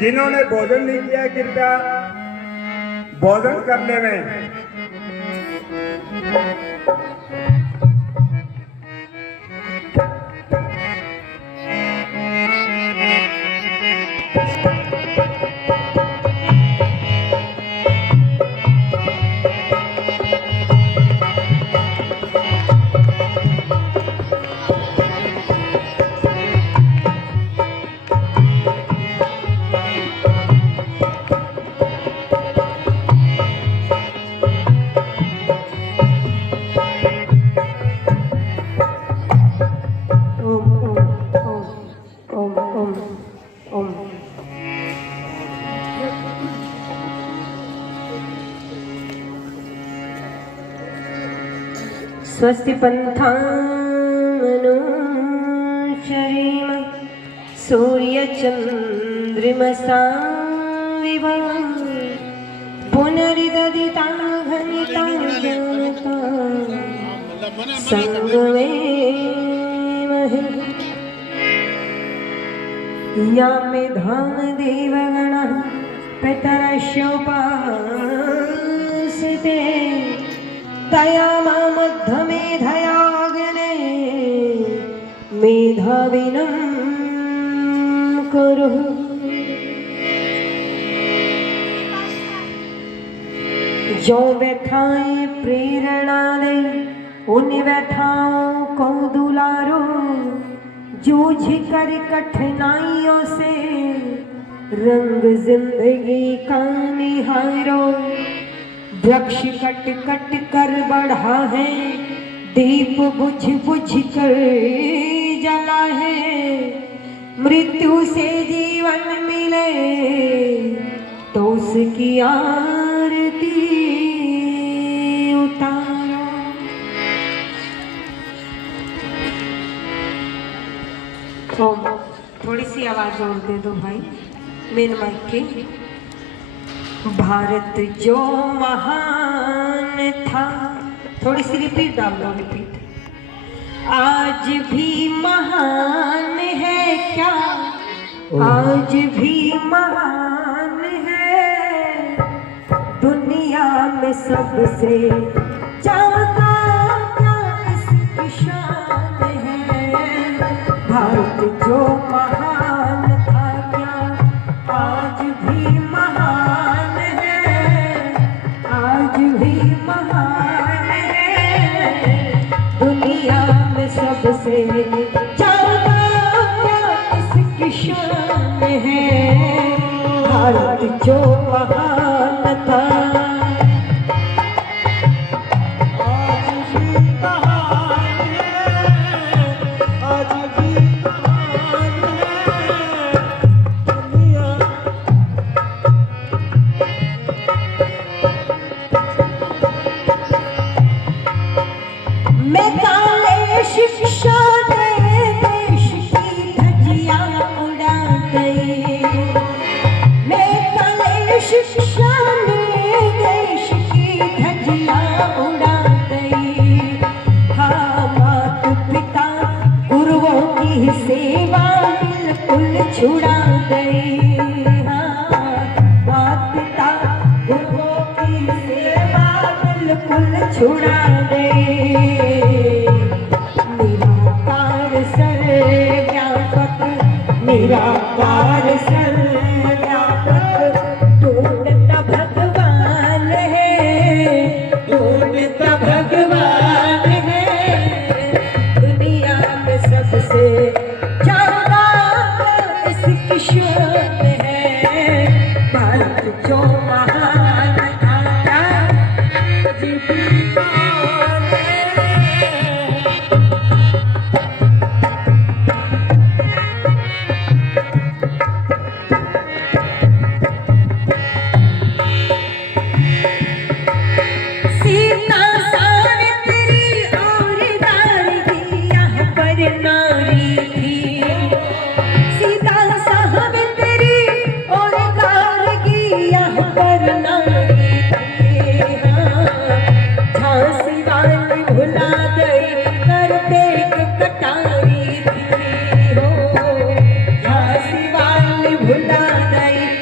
जिन्होंने भोजन नहीं किया कृपया भोजन करने में। स्वस्ति पंथानुचरीम सूर्य चंद्रमसा विभव पुनरिददिता घनिता जनता संगमे महि या मे धाम देवगणः पितरस्योपासिते तया मध्यमेधयाग्ने मेधाविनं कुरु। जो व्यथाएं प्रेरणा दे उन व्यथाओं को दुलारो, जूझ कर कठिनाइयों से रंग जिंदगी का निहारो। वृक्ष कट कट कर बढ़ा है, दीप बुझ बुझ कर जला है। मृत्यु से जीवन मिले तो उसकी आरती उतारो। थोड़ी सी आवाज और दे दो भाई मेन माइक की। भारत जो महान था, थोड़ी सी रिपीट डाल दो, रिपीट। आज भी महान है क्या? आज भी महान है, दुनिया में सबसे ज्यादा क्या इसकी शान है। भारत जो महान था क्या आज भी महान है, आज भी महान है, दुनिया में सबसे ज्यादा क्या इसकी शान है। भारत जो महान था शिक्षा ने देश की धज्जियां उड़ा गई। मैं कले शिक्षा ने देश की धज्जियां उड़ा गई। हाँ मात पिता गुरुओं की सेवा बिल्कुल छुड़ा गई। हाँ मात पिता गुरुओं की सेवा बिल्कुल छुड़ा गई। निराकार सर्वव्यापक ढूंढता भगवान है, ढूंढता भगवान है। दुनिया में सबसे ज्यादा इसकी शान है। भारत जो महान था आज भी महान है। भुला गई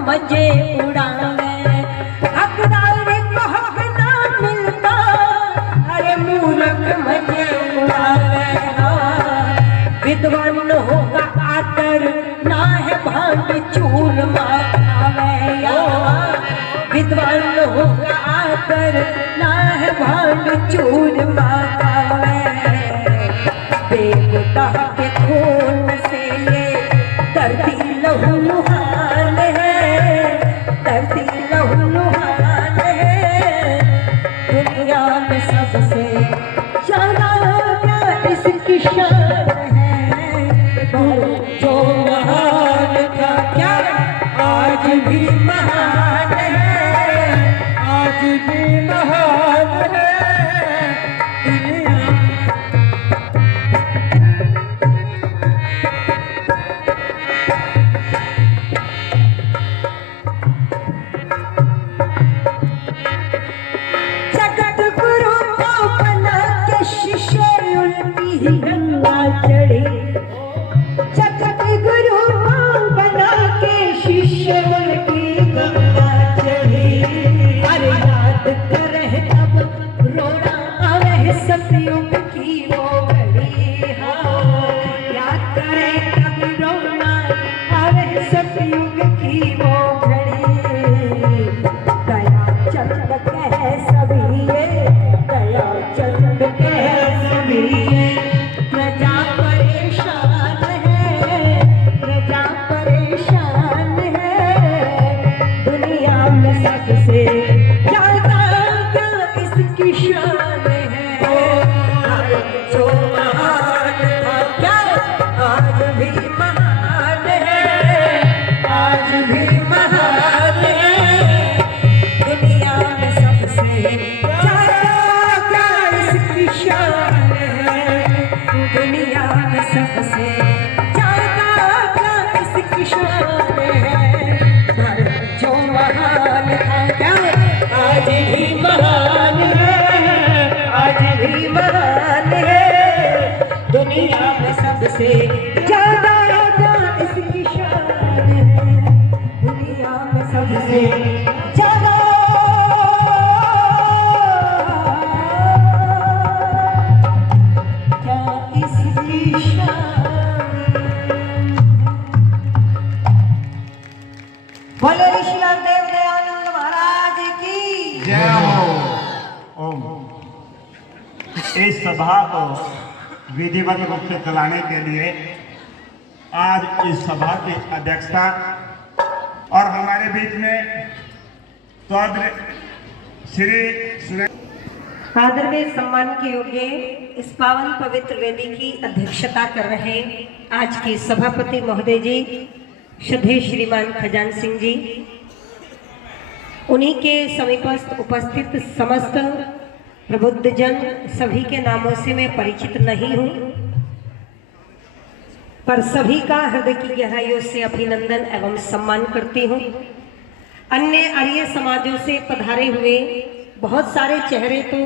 मजे उड़ावे, हकदार को हक ना मिलता, अरे मूर्ख मजे उड़ावे। विद्वान होगा आकर ना है भांग चूरमा खावे, विद्वान होगा आकर ना है भांग चूरमा खावे। देवता के खून से ये धरती लहूलुहान है, धरती लहूलुहान है। दुनिया में सबसे ज्यादा इसकी शान है, जो महान था क्या आज भी महान है, आज भी महान है दुनिया। जगत गुरु को बना के शिष्य उल्टी ही गंगा चढ़ी, जगत गुरु को बना के शिष्य उल्टी गंगा चढ़ी। अरे याद करे तब रोना आवे सतयुग की वो घड़ी, हाँ याद करे तब रोना आवे सतयुग की वो घड़ी। दया चंद कह सभी ये, दया चंद कह सभी ये, प्रजा परेशान है, प्रजा परेशान है। दुनिया में सबसे ज्यादा क्या इसकी शान है, जो महान था क्या आज भी महान है, आज भी महान है। दुनिया में सबसे ज्यादा क्या इसकी शान है, दुनिया में सबसे ज्यादा क्या इसकी शान है। जो महान था क्या आज भी महान है, आज भी महान है। दुनिया में सबसे ज्यादा क्या इसकी शान है, दुनिया में सबसे ज्यादा क्या इसकी शान। बोलो ऋषिलाल देव दयानंद महाराज की जय हो। ओम। इस सभा को विधिवत रूप से चलाने के लिए आज इस सभा की अध्यक्षता और हमारे बीच में चौधरी श्री आदरणीय सम्मान के योग्य इस पावन पवित्र वेदी की अध्यक्षता कर रहे आज के सभापति महोदय जी श्रद्धेय श्रीमान खजान सिंह जी, उन्हीं के समीपस्थ उपस्थित समस्त प्रबुद्धजन सभी के नामों से मैं परिचित नहीं हूँ, पर सभी का हृदय की गहराइयों से अभिनंदन एवं सम्मान करती हूँ। अन्य आर्य समाजों से पधारे हुए बहुत सारे चेहरे तो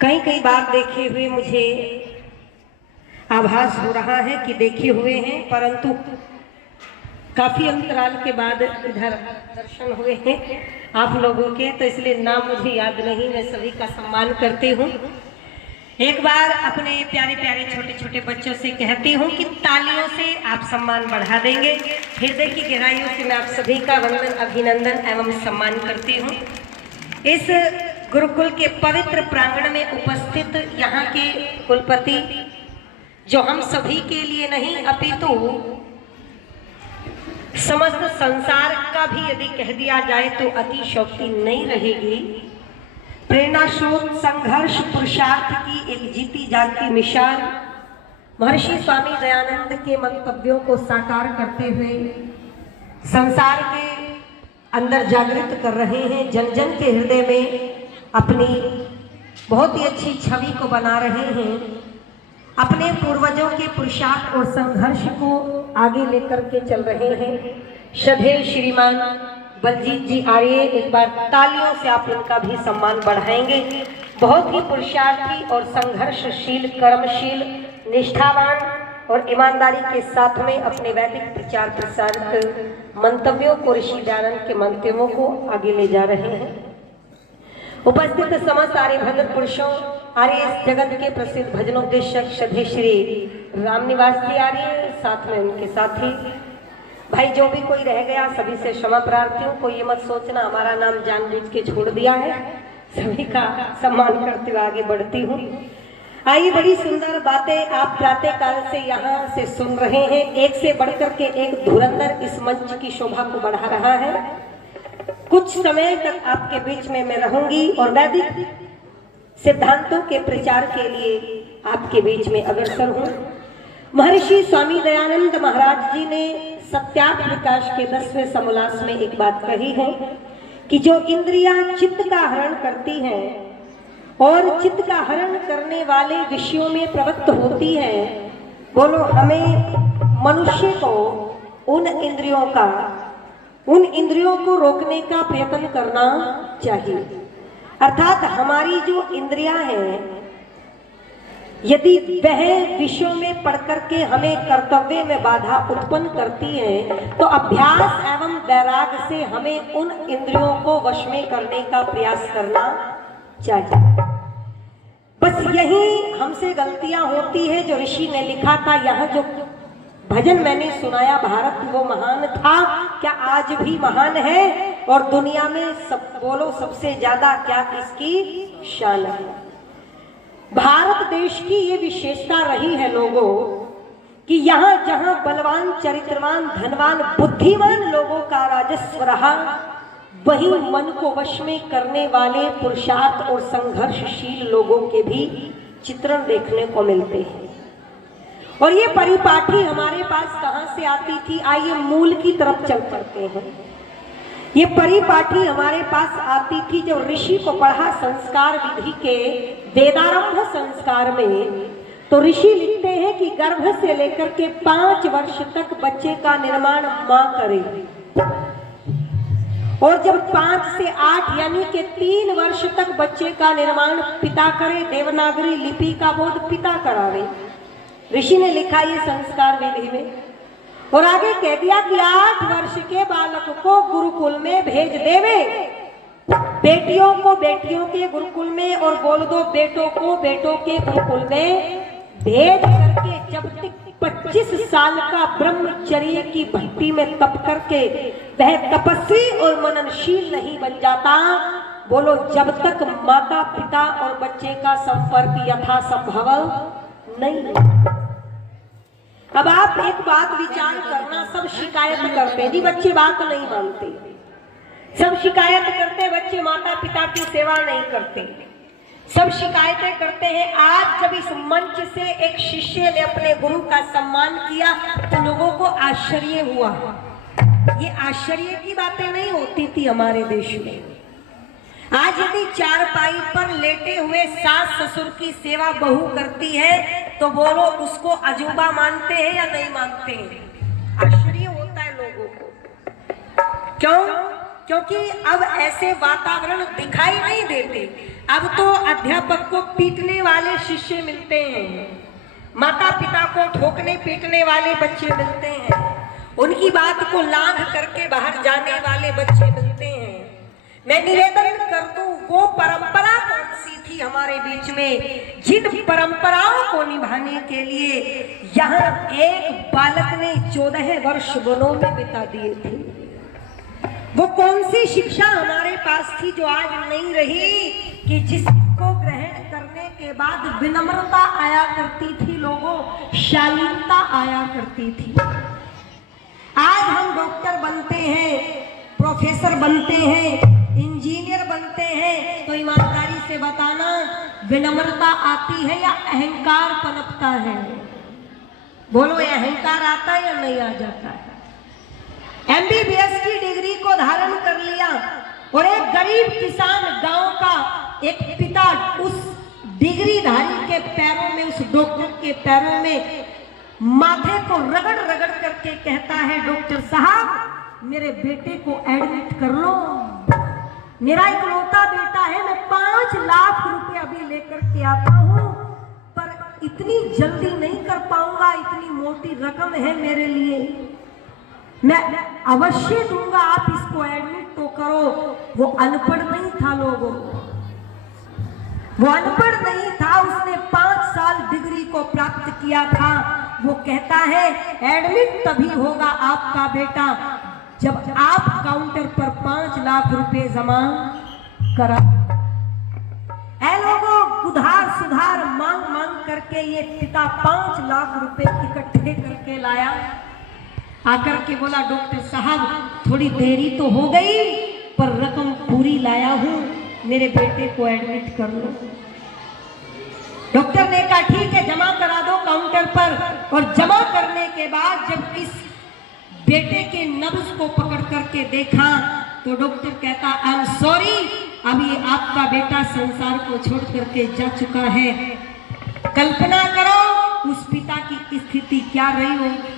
कई बार देखे हुए मुझे आभास हो रहा है कि देखे हुए हैं, परंतु काफी अंतराल के बाद इधर दर्शन हुए हैं आप लोगों के, तो इसलिए नाम मुझे याद नहीं। मैं सभी का सम्मान करती हूँ। एक बार अपने प्यारे प्यारे छोटे छोटे बच्चों से कहती हूँ कि तालियों से आप सम्मान बढ़ा देंगे। हृदय की गहराइयों से मैं आप सभी का वंदन अभिनंदन एवं सम्मान करती हूँ। इस गुरुकुल के पवित्र प्रांगण में उपस्थित यहाँ के कुलपति, जो हम सभी के लिए नहीं अपितु समस्त संसार का भी यदि कह दिया जाए तो अतिशयोक्ति नहीं रहेगी। प्रेरणा स्रोत संघर्ष पुरुषार्थ की एक जीती जागती मिसाल महर्षि स्वामी दयानंद के मंतव्यों को साकार करते हुए संसार के अंदर जागृत कर रहे हैं, जन जन के हृदय में अपनी बहुत ही अच्छी छवि को बना रहे हैं। अपने पूर्वजों के पुरुषार्थ और संघर्ष को आगे लेकर के चल रहे हैं। श्रद्धेय श्रीमान बलजीत जी आर्य, एक बार तालियों से आप उनका भी सम्मान बढ़ाएंगे। बहुत ही पुरुषार्थी और संघर्षशील, कर्मशील, निष्ठावान और ईमानदारी के साथ में अपने वैदिक प्रचार प्रसार मंतव्यों को ऋषि दयानंद के मंतव्यों को आगे ले जा रहे हैं। उपस्थित समस्त आर्य भगत पुरुषों, आर्य इस जगत के प्रसिद्ध भजनोपदेशक श्रद्धेय श्री रामनिवास जी आर्य, साथ में उनके साथी भाई, जो भी कोई रह गया सभी से क्षमा प्रार्थी हूँ। कोई ये मत सोचना हमारा नाम जानबूझ के छोड़ दिया है, सभी का सम्मान करते हुए आगे बढ़ती हूँ। आइए, बड़ी सुंदर बातें आप प्रातः काल से यहाँ से सुन रहे हैं। एक से बढ़कर के एक धुरंधर इस मंच की शोभा को बढ़ा रहा है। कुछ समय तक आपके बीच में मैं रहूंगी और वैदिक सिद्धांतों के प्रचार के लिए आपके बीच में अग्रसर हूँ। महर्षि स्वामी दयानंद महाराज जी ने सत्यार्थ प्रकाश के 10वें समोल्लास में एक बात कही है कि जो इंद्रियां चित्त का हरण करती हैं और चित्त का हरण करने वाले विषयों में प्रवृत्त होती हैं, बोलो हमें मनुष्य को उन इंद्रियों को रोकने का प्रयत्न करना चाहिए। अर्थात हमारी जो इंद्रियां हैं, यदि वह विषयों में पढ़ करके हमें कर्तव्य में बाधा उत्पन्न करती है, तो अभ्यास एवं वैराग्य से हमें उन इंद्रियों को वश में करने का प्रयास करना चाहिए। बस यही हमसे गलतियां होती है। जो ऋषि ने लिखा था, यह जो भजन मैंने सुनाया, भारत वो महान था, क्या आज भी महान है? और दुनिया में बोलो सबसे ज्यादा क्या इसकी शान है? भारत देश की ये विशेषता रही है लोगों कि यहाँ जहाँ बलवान, चरित्रवान, धनवान, बुद्धिमान लोगों का राजस्व रहा, वहीं मन को वश में करने वाले पुरुषार्थ और संघर्षशील लोगों के भी चित्रण देखने को मिलते हैं। और ये परिपाठी हमारे पास कहाँ से आती थी? आइए मूल की तरफ चल पड़ते हैं। ये परिपाठी हमारे पास आती थी जो ऋषि को पढ़ा संस्कार विधि के वेदारंभ संस्कार में, तो ऋषि लिखते हैं कि गर्भ से लेकर के 5 वर्ष तक बच्चे का निर्माण मां करे, और जब 5 से 8 यानी कि 3 वर्ष तक बच्चे का निर्माण पिता करे, देवनागरी लिपि का बोध पिता करावे। ऋषि ने लिखा ये संस्कार विधि में, और आगे कह दिया कि 8 वर्ष के बालक को गुरुकुल में भेज देवे, बेटियों को बेटियों के गुरुकुल में, और बोल दो बेटों को बेटों के गुरुकुल में भेज करके जब तक 25 साल का ब्रह्मचर्य की भक्ति में तप करके वह तपस्वी और मननशील नहीं बन जाता, बोलो जब तक माता पिता और बच्चे का संपर्क यथासंभव नहीं। अब आप एक बात विचार करना, सब शिकायत करते हैं जी बच्चे बात नहीं मानते, सब शिकायत करते बच्चे माता पिता की सेवा नहीं करते, सब शिकायतें करते हैं। आज जब इस मंच से एक शिष्य ने अपने गुरु का सम्मान किया तो लोगों को आश्चर्य हुआ। ये आश्चर्य की बातें नहीं होती थी हमारे देश में। आज यदि चारपाई पर लेटे हुए सास ससुर की सेवा बहू करती है तो बोलो उसको अजूबा मानते हैं या नहीं मानते हैं? आश्चर्य होता है लोगों को। क्यों? क्योंकि अब ऐसे वातावरण दिखाई नहीं देते। अब तो अध्यापक को पीटने वाले शिष्य मिलते हैं, माता पिता को ठोकने पीटने वाले बच्चे मिलते हैं, उनकी बात को लांघ करके बाहर जाने वाले बच्चे मिलते हैं। मैं निवेदन कर दूं, वो परंपरा कौन सी थी हमारे बीच में, जिन परंपराओं को निभाने के लिए यहाँ एक बालक ने 14 वर्ष वनों में बिता दिए थे? वो कौन सी शिक्षा हमारे पास थी जो आज नहीं रही, कि जिसको ग्रहण करने के बाद विनम्रता आया करती थी, लोगों शालीनता आया करती थी। आज हम डॉक्टर बनते हैं, प्रोफेसर बनते हैं, इंजीनियर बनते हैं, तो ईमानदारी से बताना विनम्रता आती है या अहंकार पनपता है? बोलो, ये अहंकार आता है या नहीं आ जाता है? MBBS की डिग्री को धारण कर लिया और एक गरीब किसान गांव का एक पिता उस डिग्रीधारी के पैरों में, उस डॉक्टर के पैरों में माथे को रगड़ रगड़ करके कहता है, डॉक्टर साहब मेरे बेटे को एडमिट कर लो, मेरा इकलौता बेटा है, मैं 5 लाख रुपए अभी लेकर के आता हूं, पर इतनी जल्दी नहीं कर पाऊंगा, इतनी मोटी रकम है मेरे लिए, मैं अवश्य दूंगा, आप इसको एडमिट तो करो। वो अनपढ़ नहीं था लोगों, वो अनपढ़ नहीं था, उसने 5 साल डिग्री को प्राप्त किया था। वो कहता है एडमिट तभी होगा आपका बेटा जब आप काउंटर पर 5 लाख रुपए जमा करा। ऐ लोगों, उधार सुधार मांग मांग करके ये पिता 5 लाख रुपए इकट्ठे करके लाया। आकर के बोला डॉक्टर साहब थोड़ी देरी तो हो गई पर रकम पूरी लाया हूं, मेरे बेटे को एडमिट कर लो। डॉक्टर ने कहा ठीक है, जमा करा दो काउंटर पर। और जमा करने के बाद जब इस बेटे के नब्ज को पकड़ करके देखा तो डॉक्टर कहता आई एम सॉरी, अभी आपका बेटा संसार को छोड़ करके जा चुका है। कल्पना करो उस पिता की स्थिति क्या रही होगी।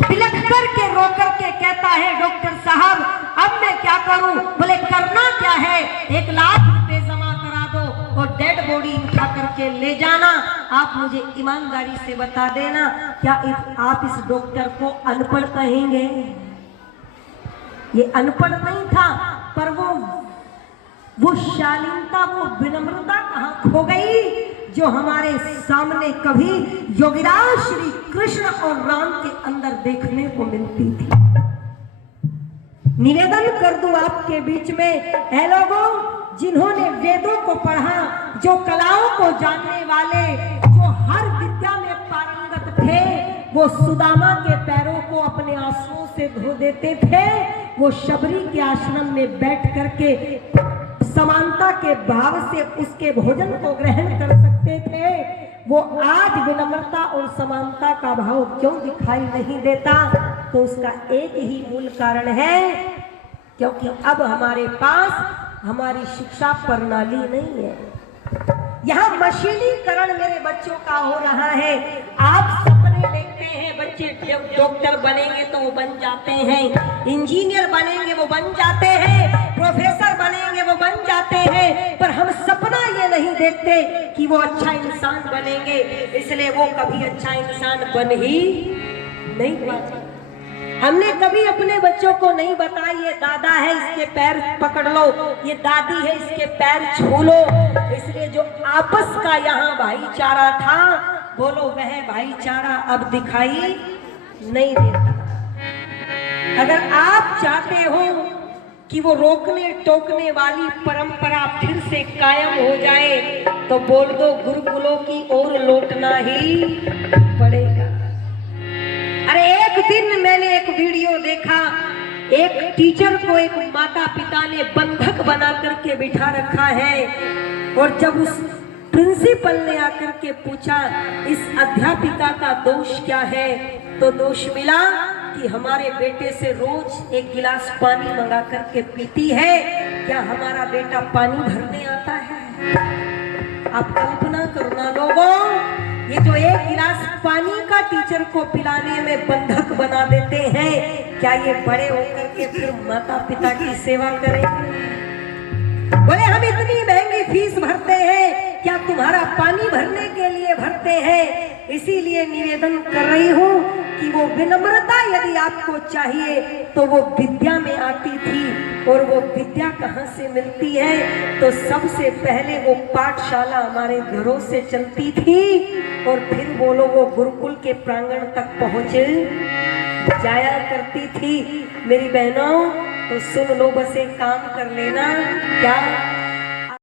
बिलख करके रो करके कहता है डॉक्टर साहब अब मैं क्या करूं। बोले करना क्या है, 1 लाख रुपए जमा करा दो और डेड बॉडी उठा करके ले जाना। आप मुझे ईमानदारी से बता देना क्या आप इस डॉक्टर को अनपढ़ कहेंगे। ये अनपढ़ नहीं था पर वो शालीनता, वो विनम्रता कहाँ खो गई जो हमारे सामने कभी योगीराज श्री कृष्ण और राम के अंदर देखने को मिलती थी। निवेदन कर दूं आपके बीच में, ऐ लोगों जिन्होंने वेदों को पढ़ा, जो कलाओं को जानने वाले, जो हर विद्या में पारंगत थे, वो सुदामा के पैरों को अपने आंसुओं से धो देते थे। वो शबरी के आश्रम में बैठ करके समानता के भाव से उसके भोजन को ग्रहण कर सकते थे। वो आज विनम्रता और समानता का भाव क्यों दिखाई नहीं देता? तो उसका एक ही मूल कारण है क्योंकि अब हमारे पास हमारी शिक्षा प्रणाली नहीं है। यहाँ मशीनीकरण मेरे बच्चों का हो रहा है। आप सपने देखते हैं, बच्चे डॉक्टर बनेंगे तो वो बन जाते हैं, इंजीनियर बनेंगे वो बन जाते हैं, प्रोफेसर बनेंगे वो बन जाते हैं, पर हम सपना ये नहीं देखते कि वो अच्छा इंसान बनेंगे, इसलिए वो कभी अच्छा इंसान बन ही नहीं पाते। हमने कभी अपने बच्चों को नहीं बताया ये दादा है इसके पैर पकड़ लो, ये दादी है इसके पैर छू लो। इसलिए जो आपस का यहाँ भाईचारा था, बोलो वह भाईचारा अब दिखाई नहीं देता। अगर आप चाहते हो कि वो रोकने टोकने वाली परंपरा फिर से कायम हो जाए तो बोल दो गुरुकुलों की ओर लौटना ही पड़ेगा। अरे एक दिन मैंने एक वीडियो देखा, एक टीचर को एक माता पिता ने बंधक बना करके बिठा रखा है और जब उस प्रिंसिपल ने आकर के पूछा इस अध्यापिका का दोष क्या है, तो दोष मिला कि हमारे बेटे से रोज 1 गिलास पानी मंगा करके पीती है। क्या हमारा बेटा पानी भरने आता है? आप कल्पना करना लोगों, ये जो 1 गिलास पानी का टीचर को पिलाने में बंधक बना देते हैं, क्या ये बड़े होकर के फिर माता पिता की सेवा करेंगे? बोले हम इतनी महंगी फीस भरते हैं, क्या तुम्हारा पानी भरने के लिए भरते हैं? इसीलिए निवेदन कर रही हूँ कि वो विनम्रता यदि आपको चाहिए तो वो विद्या में आती थी, और वो विद्या कहाँ से मिलती है? तो सबसे पहले वो पाठशाला हमारे घरों से चलती थी और फिर बोलो वो गुरुकुल के प्रांगण तक पहुँच जाया करती थी। मेरी बहनों तो सुन लो, बस एक काम कर लेना, क्या